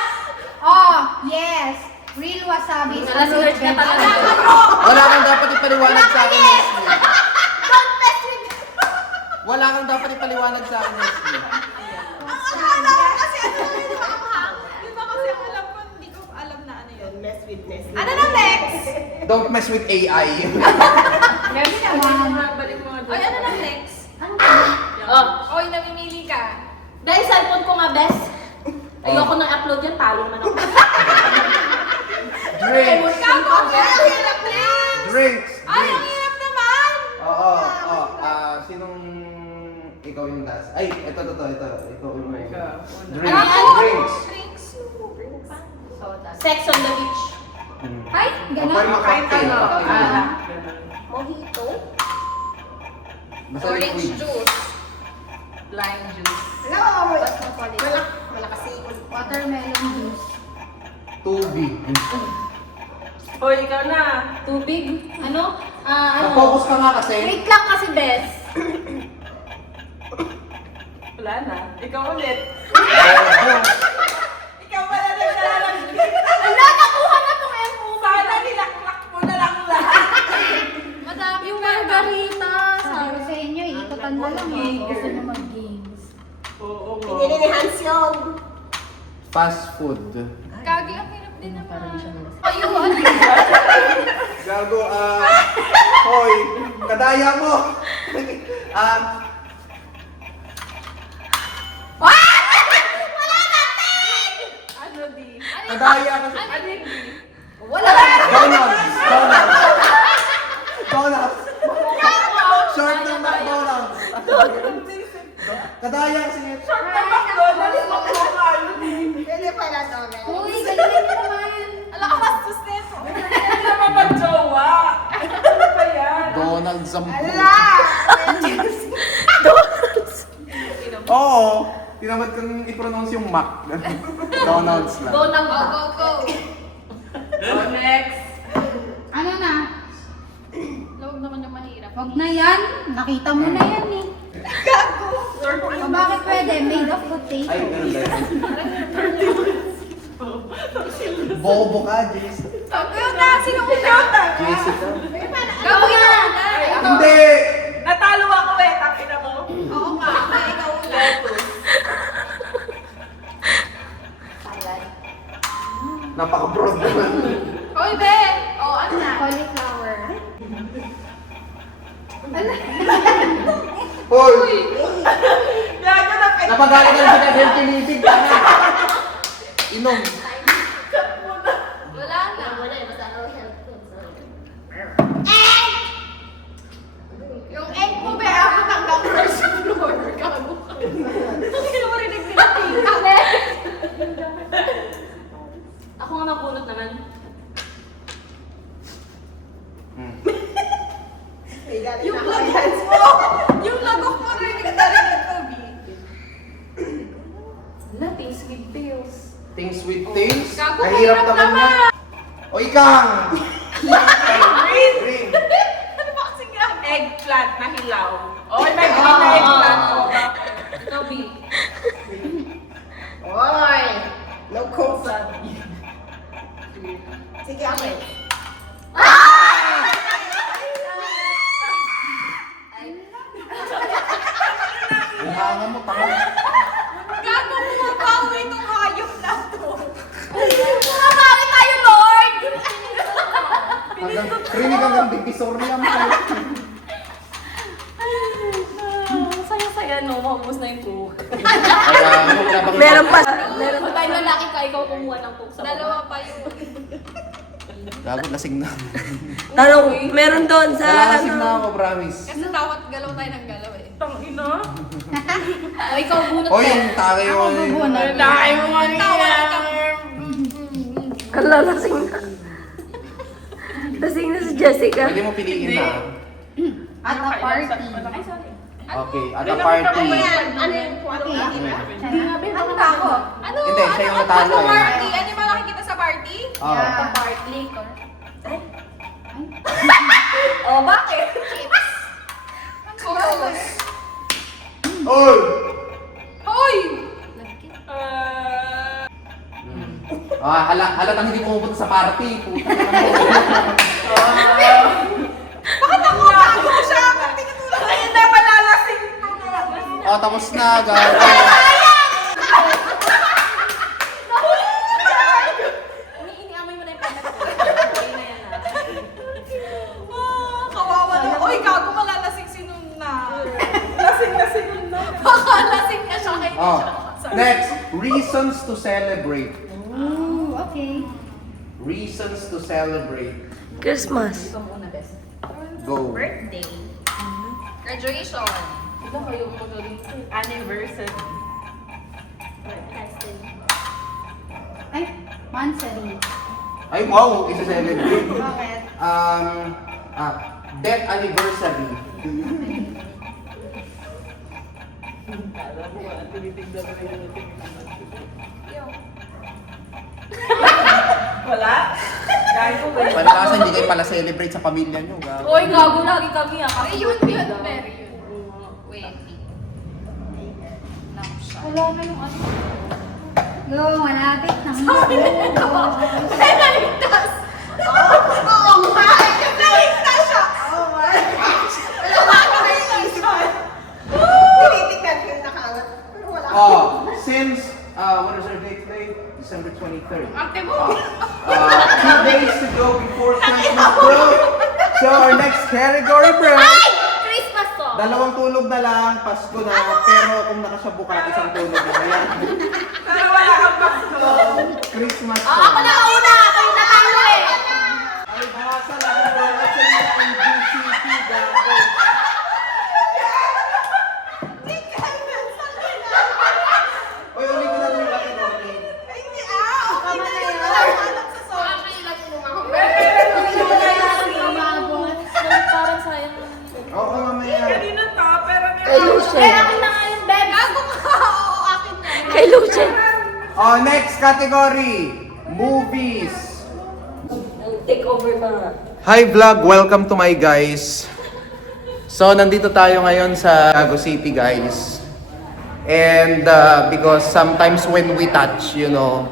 Oh, yes. Real wasabi. Nala-search ka talaga. Wala kang dapat ipaliwanag sa akin, Leslie. Don't mess with me. Wala kang dapat ipaliwanag sa akin, Leslie. Akala ko kasi ano yun, di ba di ba kasi ang alam ko, hindi ko alam na ano yun. Don't mess with Nestle. Ano na next? Don't mess with AI. Next naman. Balik mo nga Ay, ano na next? Oh, Oy, namimili ka. dahil cellphone ko nga, best. Ayoko nang upload yan, talo naman ako. Drinks. Kako, ang hirap din. Drinks. Ay, ang Drinks. hirap naman. Oo. Sinong ikaw yung last? Ay, ito. Ikaw yung Drinks. Ako, Drinks. drinks. Sex on the beach. Ay, Ang pwede mag-cocktail. mojito. Basta Orange liquid. juice. Lime juice. Hello. Basta quality. Wala kasi. Watermelon juice. Tubig. Hoy, ikaw na. Tubig. Ano? Ano? Focus ka nga kasi. Wait lang kasi, best. Wala na. Ikaw ulit. Oo. Ikaw pala na lang. Ala, nakuha na tong MO. Sana nilaklak mo na lang lahat. Madami Yung pa. margarita. Sabi ko sa inyo, ikutan na lang. Gusto mo mag-games. Oo nga. Hindi ni Hans yun. Fast food. Kagi, ang hirap din naman. Ayun. Gago, hoy, kadaya mo. Ano di? Kadaya kasi. Ano di? Wala. Donuts. Kadaya kasi. Pwede pala to. Uy, galing niyo naman. Ala, ang bastos nito. Hindi naman mag-jowa. Ano ba yan? Donald Zambo. Ala! Oo. Tinamad kang i-pronounce yung Mac. Donald's lang. Go na go. Go. Go next. Ano na? Lawag naman yung mahirap. Wag na yan. Nakita mo na yan eh. O bakit pwede? Made of potato. Ay, ganun ba yun? Bobo ka, Jason. Ayun na, sino una? Jessica. Gawin na! Hindi! Natalo ako eh, takina mo. Oo nga, ay, ikaw una. Napaka-broad naman. Hoy, be! O, ano na? Cauliflower. Hoy! Gago na kayo. Napagaling ka na sa pinibig ka na. Inom. Wala na. Wala eh, basta ako health food. Yung egg mo, be, ako hanggang first floor. Gago ka. Hindi mo rinig nila tita, be. Ako nga mabunot naman. Yung lagok mo! Yung lagok mo rinig na rinig ko, B. Latis with pills. Things with things. Gago, Kahirap hirap naman naman. na. O ikang! Green. Ano ba kasing yan? Eggplant na hilaw. Oy, may green na eggplant ko. Ikaw, B. Oy! No coke. Sige, okay. Bumangan mo, tanga. Gago, bumabawi itong hayop na to. Bumabawi tayo, Lord! Hanggang krinig hanggang divisoria mo. Saya-saya, no? Maubos na yung cook. Kaya mo, pinapakita. Meron pa. Meron Kung tayo lalaki ka, ikaw kumuha ng cook sa Dalawa pa yun. Gago, lasing na. Tanong, meron doon sa Nalalasing ano. na ako, promise. Kasi tawat galaw tayo ng galaw eh. Tangina. O, ikaw bunot O ka. yung tagay Ako mo. bubunot. Dahil mo nga Tawa niya. ka. Ala, lasing na. Lasing na si Jessica. Pwede mo piliin na. At a party. Ay, sorry. Okay, at a party. Ano yung Ano ba ako? Ano? Hindi, siya yung natalo Ano eh. party? Ano yung malaki kita sa party? Oo. party? Oh, bakit? Chips. Churros. Oy! Hoy! Halatang hindi pumupunta sa party. Puta ka Bakit ako? Gago ko siya! Ba't tinutulak na yun na malalasing to? Oh, tapos na, gago. Iniamoy mo na yung pagkat ko. Okay na yan, ha? Kawawa na. Oy, gago malalasing si Nuna. Lasing na si Nuna. Baka lasing na siya kay Oh, next, reasons to celebrate. Ooh, okay. Reasons to celebrate. Christmas. Ikaw muna, best. Go. Birthday. Graduation. Ikaw kayo magaling. Anniversary. Casting. Ay, monthsary. Ay, wow, isa-celebrate. Bakit? Death anniversary. Wala? Dahil ko ba? Palakasan, hindi kayo pala celebrate sa pamilya nyo. Gago. Oy, gago lagi kami, ha? Kasi Yun, birthday yun, daw. very yun. Wait. Wala na yung ano. Go, malapit na. Ay, naligtas! Oo nga! Naligtas siya! Oh my gosh! Wala ka naligtas! Tinitignan ko yung nakaangat. Pero wala. Oh, since, when is our date today? December 23rd. Ate mo! 2 days to go before Christmas, bro. So our next category, bro. Christmas to! Dalawang tulog na lang, Pasko na. Pero kung nakasyabu ka, isang tulog na. Ayan. Pero wala kang Pasko. Christmas Ah, ako na una! Ako yung natalo eh! Ay, basa lang, bro. At sa mga NGCT, gago. Lucian. Oh, next category. Movies. Take over ka nga. Hi vlog, welcome to my guys. So, nandito tayo ngayon sa Quezon City, guys. And because sometimes when we touch, you know,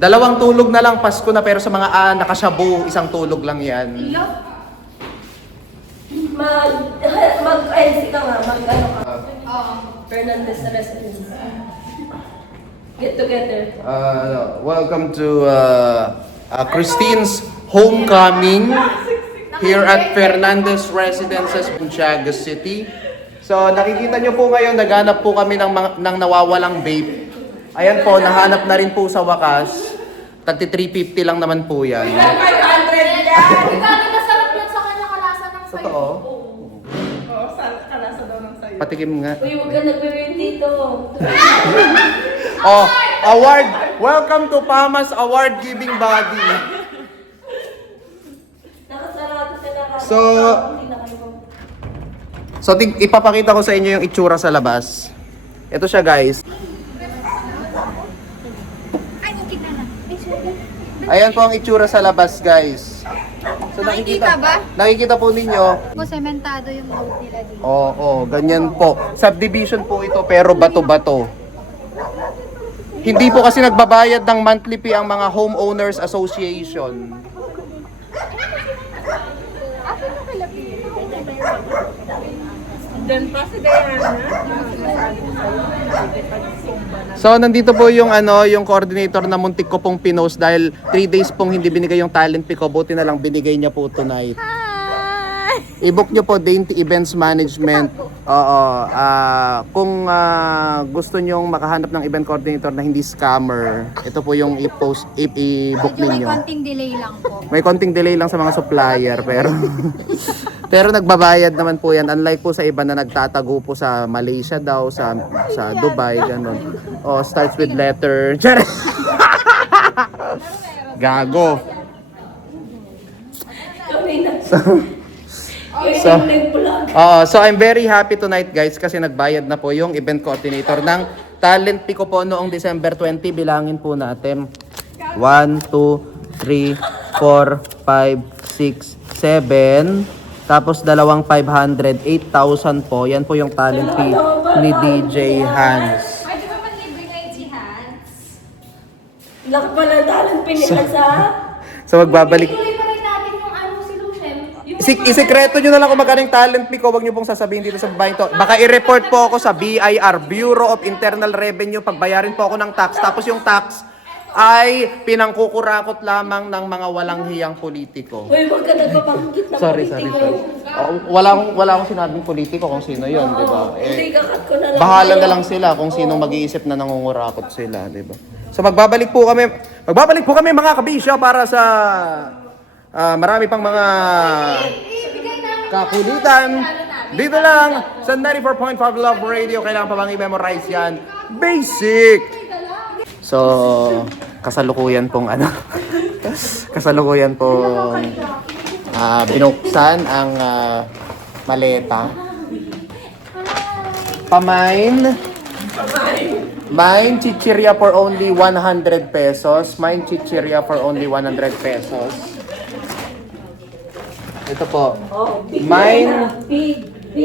dalawang tulog na lang, Pasko na, pero sa mga nakashabu, isang tulog lang yan. Mag-IC ka nga, ano ka. Fernandez Residence. Get together. Welcome to Christine's homecoming here at Fernandez Residences in Quezon City. So nakikita nyo po ngayon, naghanap po kami ng nawawalang vape. Ayan po, nahanap na rin po sa wakas. Tagti 350 lang naman po yan. 500 yan! Grabe masarap yan sa kanya kalasa ng sayo. Totoo? Oo, kalasa daw ng sayo. Patikim nga. Uy, huwag ka nagbe-wear dito. Oh, award! Welcome to Pamas Award Giving Body. Nakasarado ka na. So, ipapakita ko sa inyo yung itsura sa labas. Ito siya, guys. Ayan po ang itsura sa labas, guys. So, Nakikita ba? Nakikita po ninyo. Po, sementado yung road nila dito. Oo, ganyan po. Subdivision po ito, pero bato-bato. Hindi po kasi nagbabayad ng monthly fee ang mga homeowners association. Then pa si Diana. So, nandito po yung yung coordinator na muntik ko pong pinost dahil 3 days pong hindi binigay yung talent pick ko. Buti na lang binigay niya po tonight. I-book nyo po Dainty Events Management. Oo. Kung gusto nyong makahanap ng event coordinator na hindi scammer, ito po yung i-book Medyo may ninyo. konting delay lang po. May konting delay lang sa mga supplier pero pero nagbabayad naman po yan. Unlike po sa iba na nagtatago po sa Malaysia daw, sa Dubai, ganun. Oh, starts with letter. Gago. So I'm very happy tonight, guys, kasi nagbayad na po yung event coordinator ng Talent Pico po noong December 20. Bilangin po natin. 1, 2, 3, 4, 5, 6, 7. Tapos dalawang 500, 8,000 po. Yan po yung talent fee ni DJ Hans. Ay, di ba man libre ngayon si Hans? Laki pala talent pinikas ha? So magbabalik. Ituloy pa rin natin yung si Lucien. Isikreto nyo na lang kung magkano yung talent fee ko. Huwag nyo pong sasabihin dito sa babaeng to. Baka i-report po ako sa BIR, Bureau of Internal Revenue. Pagbayarin po ako ng tax. Tapos yung tax ay pinangkukurakot lamang ng mga walang hiyang politiko. Uy, huwag ka nagpapanggit na Sorry. politiko. Wala akong sinabing politiko kung sino yun, di ba? Hindi, kakat ko na lang. Bahala na lang sila kung sinong mag-iisip na nangungurakot sila, di ba? So magbabalik po kami mga kabisyo para sa marami pang mga kakulitan. Dito lang sa 94.5 Love Radio. Kailangan pa bang i-memorize yan? Basic! So, kasalukuyan pong binuksan ang maleta. Mine chichirya for only 100 pesos. Mine chichirya for only 100 pesos. Ito po. Mine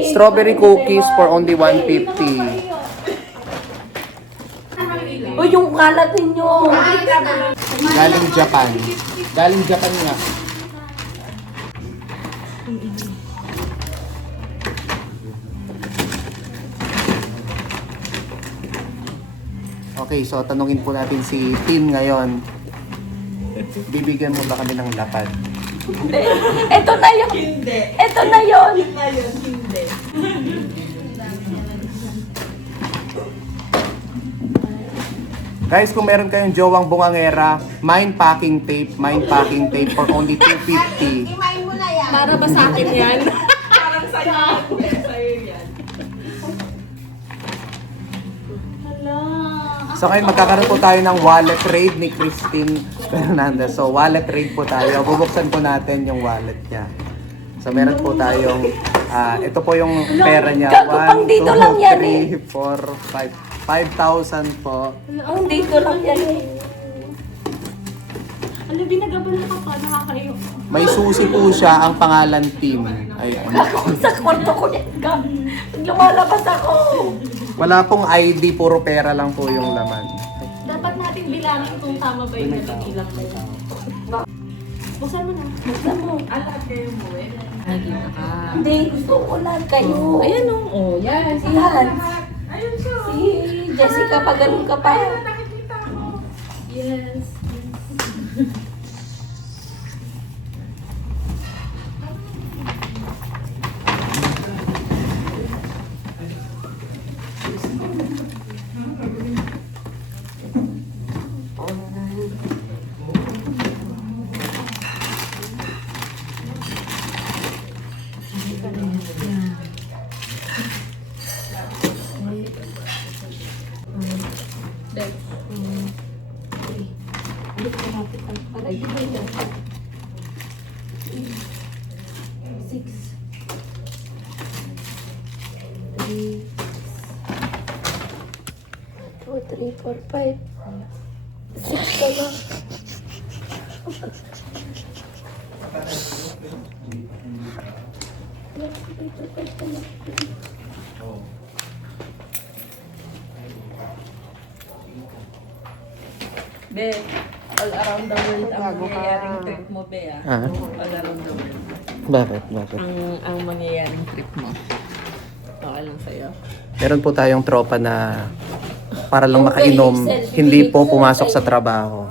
strawberry cookies for only 150. Uy, yung kalat ninyo. Galing Japan. Galing Japan nga. Okay, so tanungin po natin si Tin ngayon. Bibigyan mo ba kami ng lapad? Ito na yun. Hindi. Ito na yun. Ayun, hindi. Guys, kung meron kayong jowang bungangera, mine packing tape for only 250. Para ba sa akin yan? Parang sa'yo yan. So ngayon magkakaroon po tayo ng wallet trade ni Christine Fernandez. So wallet trade po tayo. Bubuksan po natin yung wallet niya. So meron po tayong, ito po yung pera niya. Gago, pang dito lang yan 1, 2, 3, 4, 5. 5,000 po. Ang dito lang yan eh. Alam, binagabala ka pa, nakakayo. May susi po siya, ang pangalan Tim. Ayan. Ako sa kwarto ko yan ka. Lumalabas ako. Wala pong ID, puro pera lang po yung laman. Dapat natin bilangin kung tama ba yung nabibilang mo. Buksan mo na. Buksan mo. Lahat kayo mo eh. Hindi, gusto ko lahat kayo. Ayan o. Oh, yan. Si Hans. Ayun siya. Si Jessica, pag ganun ka pa. Nakikita ko. Yes. Two, three, four, five. 6 ka lang. Be, all around the world ang mangyayaring trip mo, Be, ah. Ah, All around the world. bakit? Bakit? Ang mangyayaring trip mo. Okay lang sa'yo. Meron po tayong tropa na para lang makainom, hindi po pumasok sa trabaho.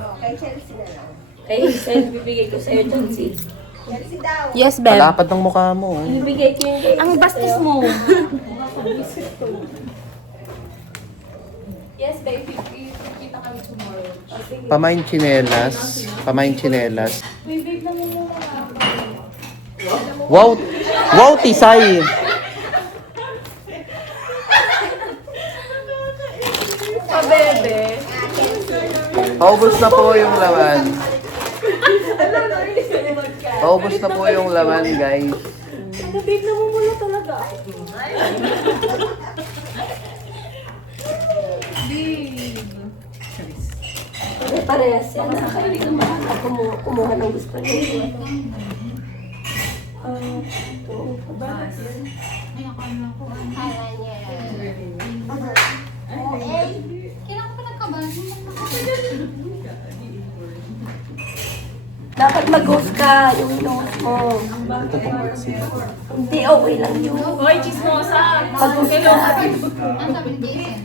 Kay Hazel, bibigay ko sa'yo, Chelsea. Yes, Beb. Palapad ng mukha mo. Bibigay ko yung kay Ang bastos mo. Yes, babe. Kita kami tomorrow. Pamain chinelas. Pamain chinelas. Wow! Wow, Tisay! Pabebe. Paubos na po yung laman. Paubos na po yung laman, guys. Ano, babe, namumula talaga. Parehas yan. Nakakain na kumuha ng gusto niya. Kailangan ko nagkabahan. Dapat mag-host ka yung nose mo. Ito po. Hindi, okay lang yun. Hoy, chismosa. Mag-host ka. Ang sabi ni Jason.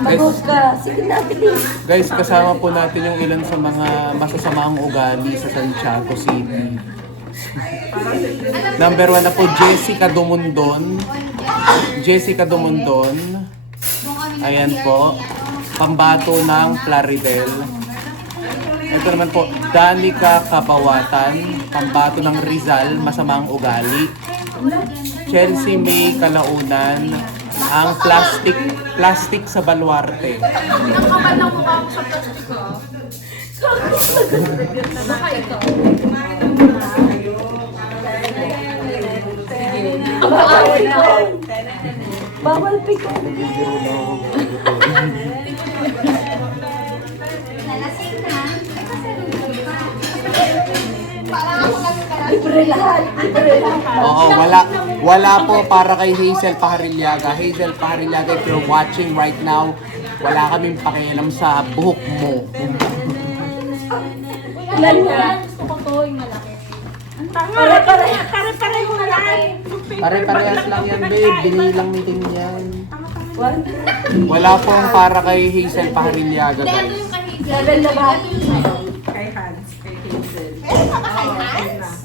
Mag-host ka. Sige na, bilis. Guys, kasama po natin yung ilan sa mga masasamaang ugali sa Santiago City. Number 1 na po, Jessica Dumundon. Jessica Dumundon. Ayan po. Pambato ng Plaridel. Ito naman po, Danica Kabawatan. Pambato ng Rizal, masamang ugali. Chelsea May Kalaunan. Ang plastic sa Baluarte. Ang kapal ng mukha mo sa plastic ko. Baka ikaw. Bawal pikon. Bawal pikon. Nalasing ka. Ay, kasalubong pa. Parang ako kasi Libre lahat. Libre lahat. Oo, wala po para kay Hazel Paharilyaga. Hazel Paharilyaga, if you're watching right now, wala kaming pakialam sa buhok mo. Ilan yan? Gusto ko to, yung malaki. Pare-pareho na lang. Pare-parehas lang yan, babe. Binilang meeting yan. One. Wala pong para kay Hazel Paharilyaga, Ito guys. yung kahig. Level na ba? Kay Hans, kay Hazel.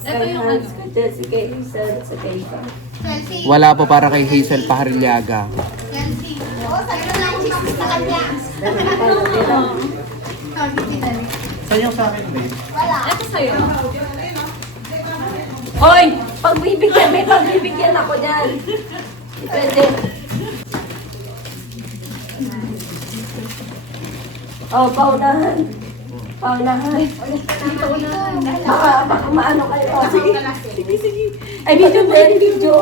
Ito yung Hans, kay Jessica, Hazel, sa kay Iba. Chelsea. Wala po para kay Hazel Paharilyaga. Chelsea. Oo, sabi ko lang chismis sa kanya. Sabi sinali. Saan yung sa akin, babe? Wala. Ito sa'yo. Hoy! Pagbibigyan, may pagbibigyan ako dyan. Pwede. Oh, paunahan. Paunahan. Baka maano kayo. Oh, sige. Sige. Ay, video din, video.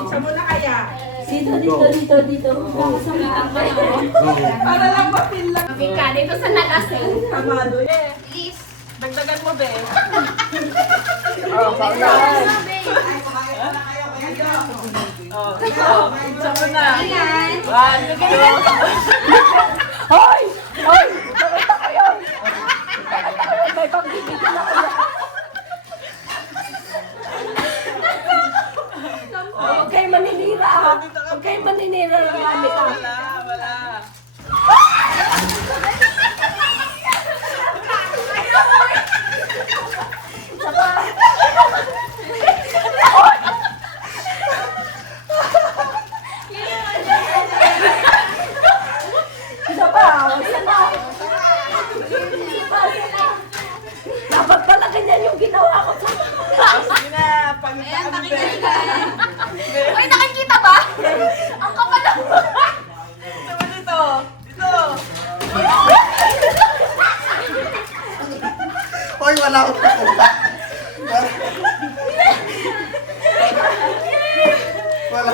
Isa mo na kaya. Dito. Para lang mapil lang. Mika, dito sa nag-asin. Kamado. Please. Dagdagan mo, be. Isa mo na. One, two. Hoy! Nakita ko yun! May pagbibigyan na kayo. Huwag kayo maninira ha. Huwag kayo maninira ng gamit ha. Wala. Isa pa, isa pa. Dapat pala ganyan yung ginawa ko sa Sige na, pangitakan mo, be. Uy, nakikita ba? Ang kapal na. Ito mo dito. Dito. Hoy, wala akong nakuha. Wala.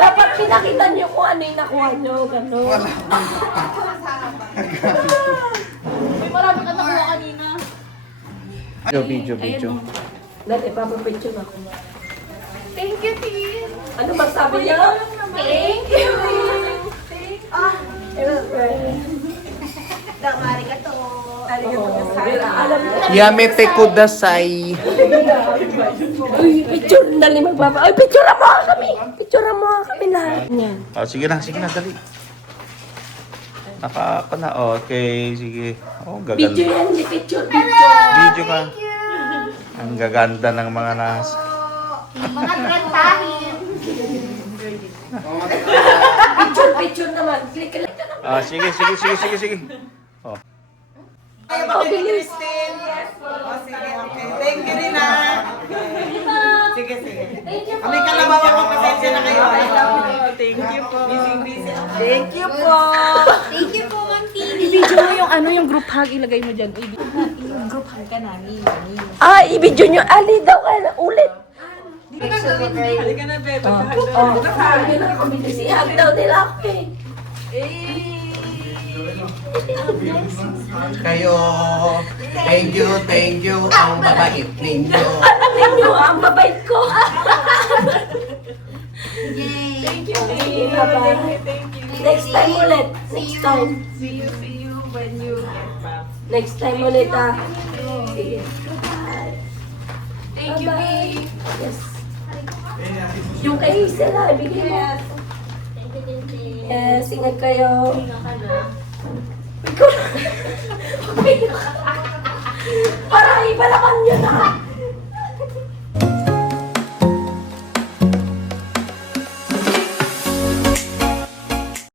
Dapat pinakita niyo kung ano yung nakuha niyo. Gano'n. Uy, marami ka nakuha kanina. Video. Dati, papapicture ako. Thank you, Tin. Ano ba sabi niya? Thank you. Alam niyo. Yamete kudasai. Uy, picture. Dali magpapa. Ay, picture mo kami. Picture mo kami lahat. Yan. Oh, sige na, dali. Okay, sige. Oh, Video gaganda. yan, di picture. Video ka. Ang gaganda ng mga nas. Mga trentahin. Picture naman. Click lang. Ah, sige. Oh. Oh, bilis. Oh, sige, okay. Thank you rin Sige. Kami kalabaw ako, pasensya na kayo. Thank you po. Busy. Thank you po. Thank you po, Ma'am Tini. I-video mo yung ano, yung group hug, ilagay mo dyan. Yung group hug ka namin. Ah, i-video nyo. Ali daw ka na ulit. Halika na, be. Oh, sabi na kami. Sihag daw nila ako eh. Kayo. Thank you. Ang babait ninyo. Alam ninyo, ang babait ko. Yay. Thank you. Bye-bye. Next time ulit. Next time. See you when you get back. Next time ulit ah. Sige. Bye. Thank you, Bye-bye. Yes. Yung kay Hazel ha, ibigay mo. Yes, ingat kayo. Ikaw. Para iba naman yun ha.